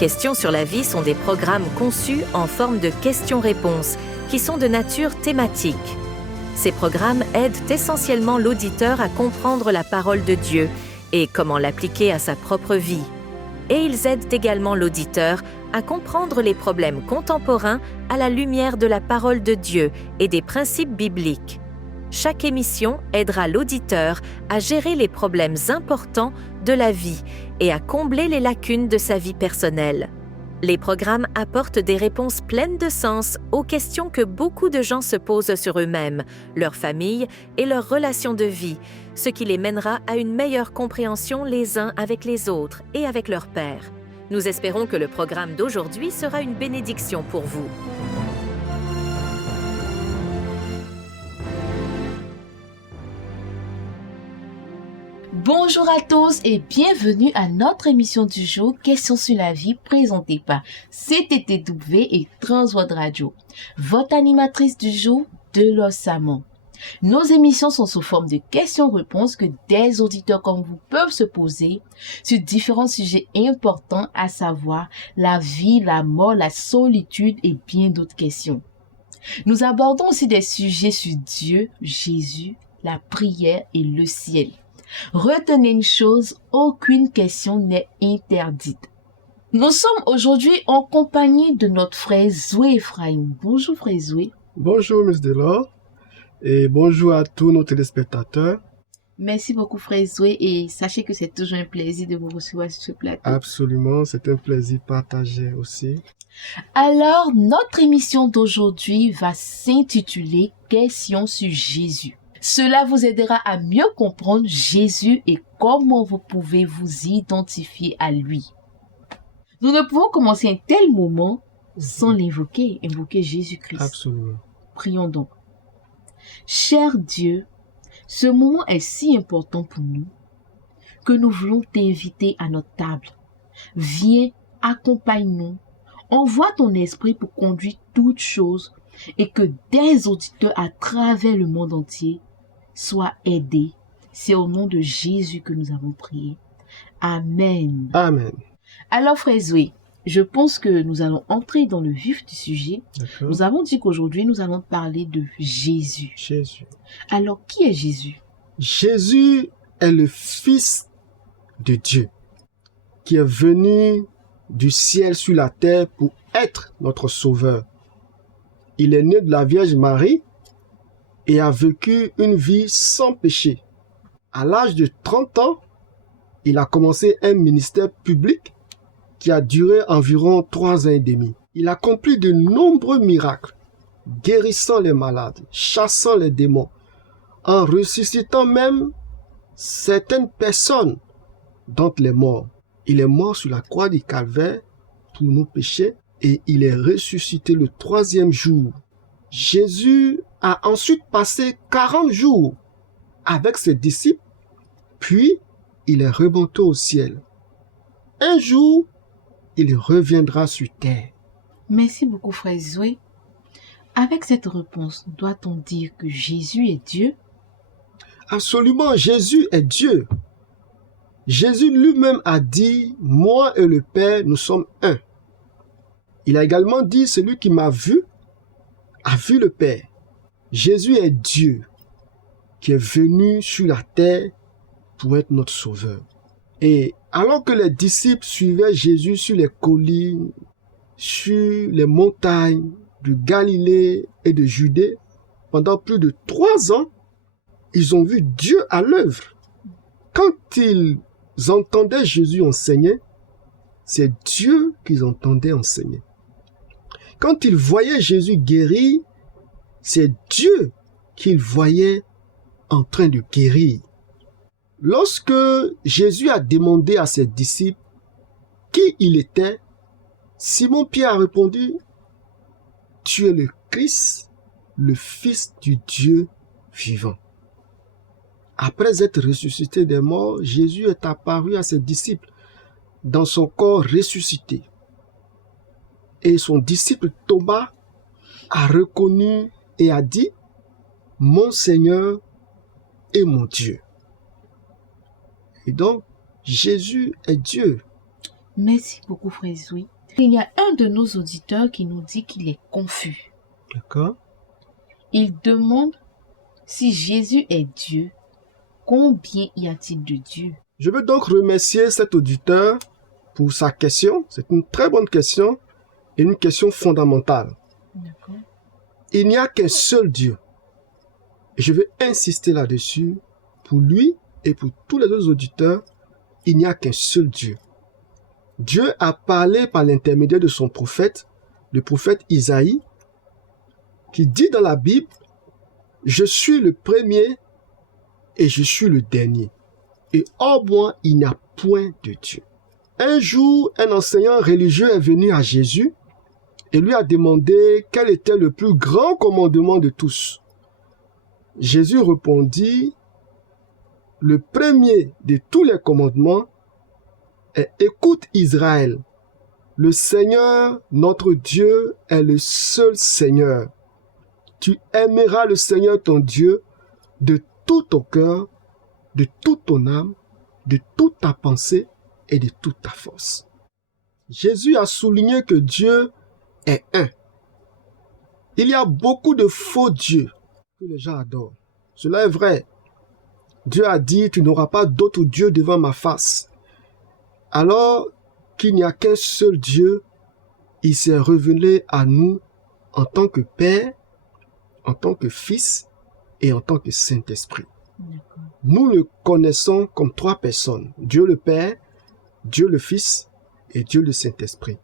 Questions sur la vie sont des programmes conçus en forme de questions-réponses qui sont de nature thématique. Ces programmes aident essentiellement l'auditeur à comprendre la parole de Dieu et comment l'appliquer à sa propre vie. Et ils aident également l'auditeur à comprendre les problèmes contemporains à la lumière de la parole de Dieu et des principes bibliques. Chaque émission aidera l'auditeur à gérer les problèmes importants de la vie et à combler les lacunes de sa vie personnelle. Les programmes apportent des réponses pleines de sens aux questions que beaucoup de gens se posent sur eux-mêmes, leur famille et leurs relations de vie, ce qui les mènera à une meilleure compréhension les uns avec les autres et avec leur Père. Nous espérons que le programme d'aujourd'hui sera une bénédiction pour vous. Bonjour à tous et bienvenue à notre émission du jour Questions sur la vie présentée par CTTW et Transworld Radio. Votre animatrice du jour, Delos Samon. Nos émissions sont sous forme de questions-réponses que des auditeurs comme vous peuvent se poser sur différents sujets importants, à savoir la vie, la mort, la solitude et bien d'autres questions. Nous abordons aussi des sujets sur Dieu, Jésus, la prière et le ciel. Retenez une chose, aucune question n'est interdite. Nous sommes aujourd'hui en compagnie de notre frère Zoé Ephraim. Bonjour frère Zoé. Bonjour Miss Delors et bonjour à tous nos téléspectateurs. Merci beaucoup frère Zoé et sachez que c'est toujours un plaisir de vous recevoir sur ce plateau. Absolument, c'est un plaisir partagé aussi. Alors, notre émission d'aujourd'hui va s'intituler Questions sur Jésus. Cela vous aidera à mieux comprendre Jésus et comment vous pouvez vous identifier à lui. Nous ne pouvons commencer un tel moment sans invoquer Jésus-Christ. Absolument. Prions donc. Cher Dieu, ce moment est si important pour nous que nous voulons t'inviter à notre table. Viens, accompagne-nous, envoie ton esprit pour conduire toutes choses et que des auditeurs à travers le monde entier soient aidés. C'est au nom de Jésus que nous avons prié. Amen. Amen. Alors frère Zoé, je pense que nous allons entrer dans le vif du sujet. D'accord. Nous avons dit qu'aujourd'hui nous allons parler de Jésus. Jésus. Alors qui est Jésus? Jésus est le Fils de Dieu qui est venu du ciel sur la terre pour être notre sauveur. Il est né de la Vierge Marie et a vécu une vie sans péché. À l'âge de 30 ans, il a commencé un ministère public qui a duré environ 3 ans et demi. Il accomplit de nombreux miracles, guérissant les malades, chassant les démons, en ressuscitant même certaines personnes d'entre les morts. Il est mort sur la croix du Calvaire pour nos péchés et il est ressuscité le 3e jour. Jésus a ensuite passé 40 jours avec ses disciples, puis il est remonté au ciel. Un jour, il reviendra sur terre. Merci beaucoup frère Zoé. Avec cette réponse, doit-on dire que Jésus est Dieu? Absolument, Jésus est Dieu. Jésus lui-même a dit, « Moi et le Père, nous sommes un ». Il a également dit, « Celui qui m'a vu, a vu le Père ». Jésus est Dieu qui est venu sur la terre pour être notre sauveur. Et alors que les disciples suivaient Jésus sur les collines, sur les montagnes de Galilée et de Judée, pendant plus de 3 ans, ils ont vu Dieu à l'œuvre. Quand ils entendaient Jésus enseigner, c'est Dieu qu'ils entendaient enseigner. Quand ils voyaient Jésus guérir, c'est Dieu qu'ils voyaient en train de guérir. Lorsque Jésus a demandé à ses disciples qui il était, Simon-Pierre a répondu, « Tu es le Christ, le Fils du Dieu vivant. » Après être ressuscité des morts, Jésus est apparu à ses disciples dans son corps ressuscité. Et son disciple Thomas a reconnu et a dit, « Mon Seigneur et mon Dieu. » Et donc, Jésus est Dieu. Merci beaucoup, Frère Zoé. Il y a un de nos auditeurs qui nous dit qu'il est confus. D'accord? Il demande si Jésus est Dieu, combien y a-t-il de Dieu? Je veux donc remercier cet auditeur pour sa question. C'est une très bonne question et une question fondamentale. D'accord. Il n'y a qu'un seul Dieu. Et je veux insister là-dessus. Pour lui et pour tous les autres auditeurs, il n'y a qu'un seul Dieu. Dieu a parlé par l'intermédiaire de son prophète, le prophète Isaïe, qui dit dans la Bible, « Je suis le premier et je suis le dernier. Et hors moi, il n'y a point de Dieu. » Un jour, un enseignant religieux est venu à Jésus et lui a demandé quel était le plus grand commandement de tous. Jésus répondit, « Le premier de tous les commandements est « Écoute Israël, le Seigneur, notre Dieu, est le seul Seigneur. Tu aimeras le Seigneur ton Dieu de tout ton cœur, de toute ton âme, de toute ta pensée et de toute ta force. » Jésus a souligné que Dieu est un. Il y a beaucoup de faux dieux que les gens adorent. Cela est vrai. Dieu a dit, tu n'auras pas d'autre Dieu devant ma face. Alors qu'il n'y a qu'un seul Dieu, il s'est révélé à nous en tant que Père, en tant que Fils et en tant que Saint-Esprit. D'accord. Nous le connaissons comme trois personnes. Dieu le Père, Dieu le Fils et Dieu le Saint-Esprit.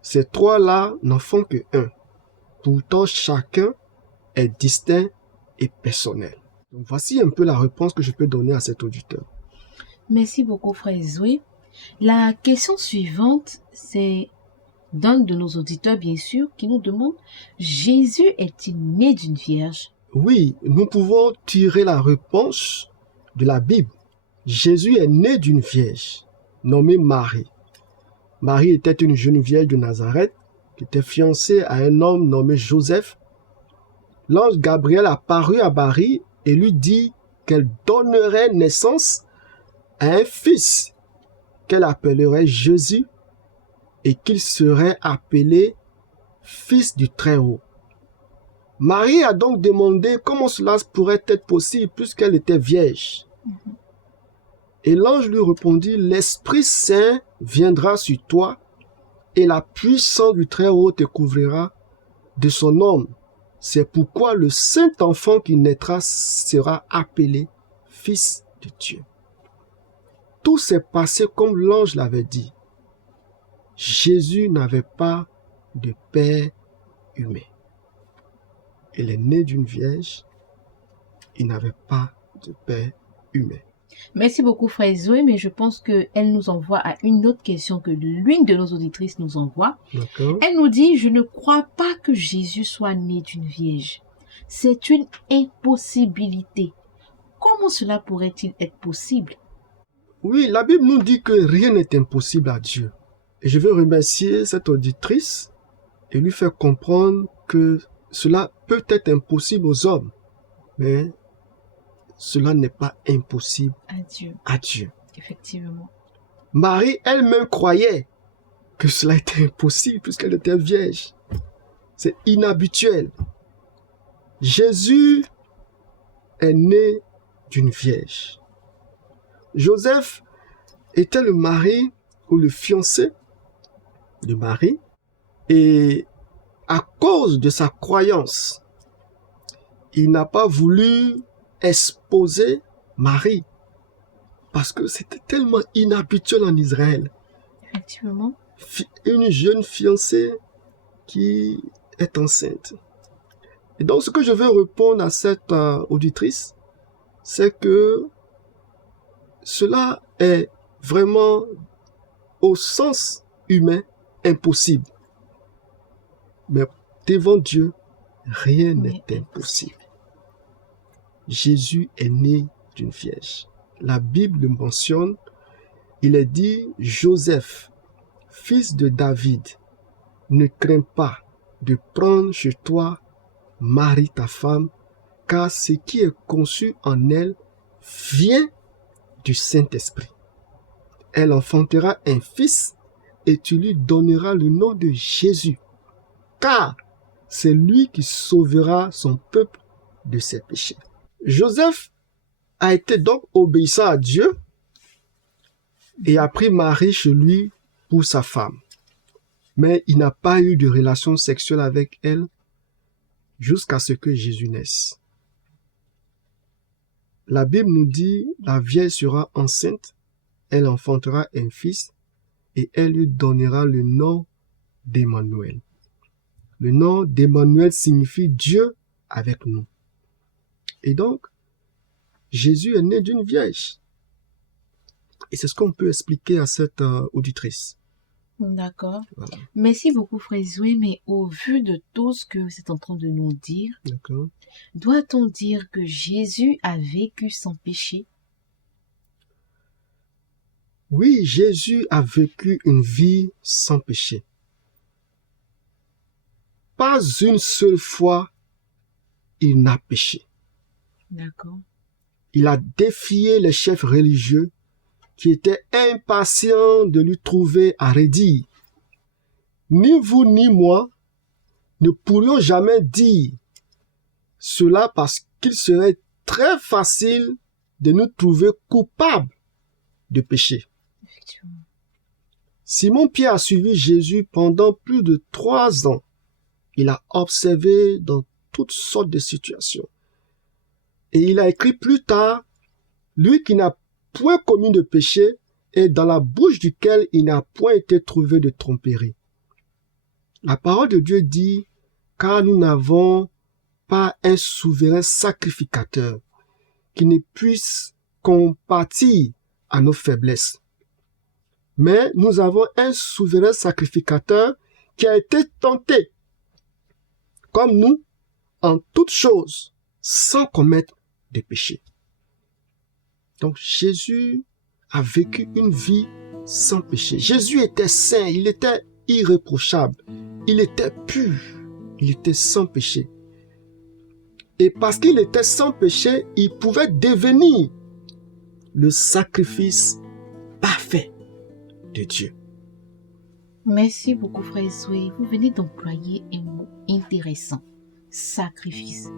Ces trois-là n'en font que un. Pourtant, chacun est distinct et personnel. Donc, voici un peu la réponse que je peux donner à cet auditeur. Merci beaucoup, Frère Zoé. La question suivante, c'est d'un de nos auditeurs, bien sûr, qui nous demande, Jésus est-il né d'une vierge? Oui, nous pouvons tirer la réponse de la Bible. Jésus est né d'une vierge, nommée Marie. Marie était une jeune vierge de Nazareth, qui était fiancée à un homme nommé Joseph. L'ange Gabriel apparut à Marie et lui dit qu'elle donnerait naissance à un fils qu'elle appellerait Jésus et qu'il serait appelé Fils du Très-Haut. Marie a donc demandé comment cela pourrait être possible puisqu'elle était vierge. Et l'ange lui répondit, « L'Esprit Saint viendra sur toi et la puissance du Très-Haut te couvrira de son nom. C'est pourquoi le Saint-Enfant qui naîtra sera appelé Fils de Dieu. » Tout s'est passé comme l'ange l'avait dit. Jésus n'avait pas de père humain. Il est né d'une vierge. Il n'avait pas de père humain. Merci beaucoup, Frère Zoé, mais je pense qu'elle nous envoie à une autre question que l'une de nos auditrices nous envoie. D'accord. Elle nous dit, je ne crois pas que Jésus soit né d'une vierge. C'est une impossibilité. Comment cela pourrait-il être possible? Oui, la Bible nous dit que rien n'est impossible à Dieu. Et je veux remercier cette auditrice et lui faire comprendre que cela peut être impossible aux hommes, mais cela n'est pas impossible à Dieu. Effectivement. Marie elle-même croyait que cela était impossible puisqu'elle était vierge. C'est inhabituel. Jésus est né d'une vierge. Joseph était le mari ou le fiancé de Marie et à cause de sa croyance, il n'a pas voulu exposer Marie parce que c'était tellement inhabituel en Israël. Effectivement. Une jeune fiancée qui est enceinte. Et donc ce que je veux répondre à cette auditrice, c'est que cela est vraiment au sens humain impossible. Mais devant Dieu, rien n'est impossible. Jésus est né d'une vierge. La Bible le mentionne. Il est dit, Joseph, fils de David, ne crains pas de prendre chez toi Marie ta femme, car ce qui est conçu en elle vient du Saint-Esprit. Elle enfantera un fils et tu lui donneras le nom de Jésus, car c'est lui qui sauvera son peuple de ses péchés. Joseph a été donc obéissant à Dieu et a pris Marie chez lui pour sa femme. Mais il n'a pas eu de relation sexuelle avec elle jusqu'à ce que Jésus naisse. La Bible nous dit, la vierge sera enceinte, elle enfantera un fils et elle lui donnera le nom d'Emmanuel. Le nom d'Emmanuel signifie Dieu avec nous. Et donc, Jésus est né d'une vierge. Et c'est ce qu'on peut expliquer à cette auditrice. D'accord. Voilà. Merci beaucoup, Frère Zoé, mais au vu de tout ce que vous êtes en train de nous dire, D'accord. doit-on dire que Jésus a vécu sans péché? Oui, Jésus a vécu une vie sans péché. Pas une seule fois, il n'a péché. D'accord. Il a défié les chefs religieux qui étaient impatients de lui trouver à redire. Ni vous ni moi ne pourrions jamais dire cela parce qu'il serait très facile de nous trouver coupables de péché. Effectivement. Simon-Pierre a suivi Jésus pendant plus de 3 ans. Il a observé dans toutes sortes de situations. Et il a écrit plus tard, lui qui n'a point commis de péché et dans la bouche duquel il n'a point été trouvé de tromperie. La parole de Dieu dit, car nous n'avons pas un souverain sacrificateur qui ne puisse compatir à nos faiblesses. Mais nous avons un souverain sacrificateur qui a été tenté, comme nous, en toutes choses, sans commettre de péché. Donc Jésus a vécu une vie sans péché. Jésus était saint, il était irréprochable, il était pur, il était sans péché. Et parce qu'il était sans péché, il pouvait devenir le sacrifice parfait de Dieu. Merci beaucoup, Frère Zoé. Vous venez d'employer un mot intéressant. Sacrifice.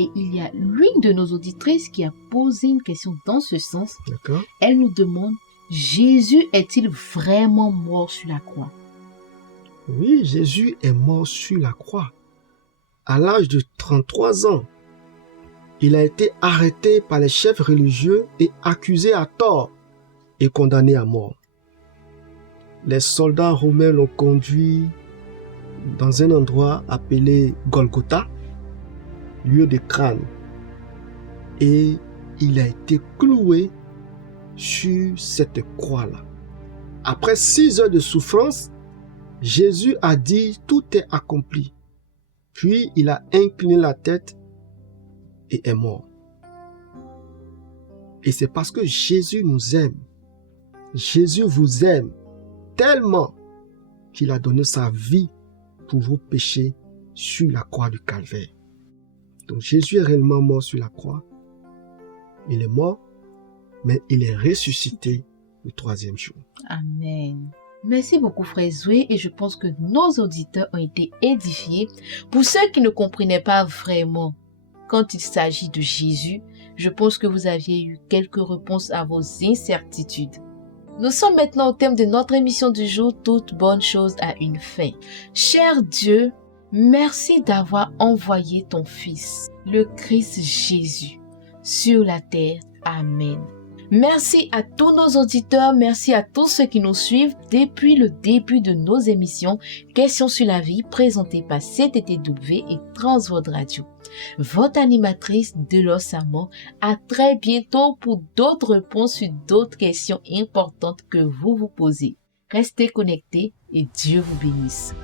Et il y a l'une de nos auditrices qui a posé une question dans ce sens. D'accord? Elle nous demande, Jésus est-il vraiment mort sur la croix? Oui, Jésus est mort sur la croix. À l'âge de 33 ans, il a été arrêté par les chefs religieux et accusé à tort et condamné à mort. Les soldats romains l'ont conduit dans un endroit appelé Golgotha, lieu de crâne, et il a été cloué sur cette croix-là. Après 6 heures de souffrance, Jésus a dit « Tout est accompli ». Puis il a incliné la tête et est mort. Et c'est parce que Jésus nous aime. Jésus vous aime tellement qu'il a donné sa vie pour vos péchés sur la croix du Calvaire. Donc Jésus est réellement mort sur la croix. Il est mort, mais il est ressuscité le 3e jour. Amen. Merci beaucoup, Frère Zoé, et je pense que nos auditeurs ont été édifiés. Pour ceux qui ne comprenaient pas vraiment quand il s'agit de Jésus, je pense que vous aviez eu quelques réponses à vos incertitudes. Nous sommes maintenant au thème de notre émission du jour, toute bonne chose a une fin. Cher Dieu, merci d'avoir envoyé ton Fils, le Christ Jésus, sur la terre. Amen. Merci à tous nos auditeurs, merci à tous ceux qui nous suivent depuis le début de nos émissions Questions sur la vie présentées par CTTW et Transworld Radio. Votre animatrice Delos Samon, à très bientôt pour d'autres réponses sur d'autres questions importantes que vous vous posez. Restez connectés et Dieu vous bénisse.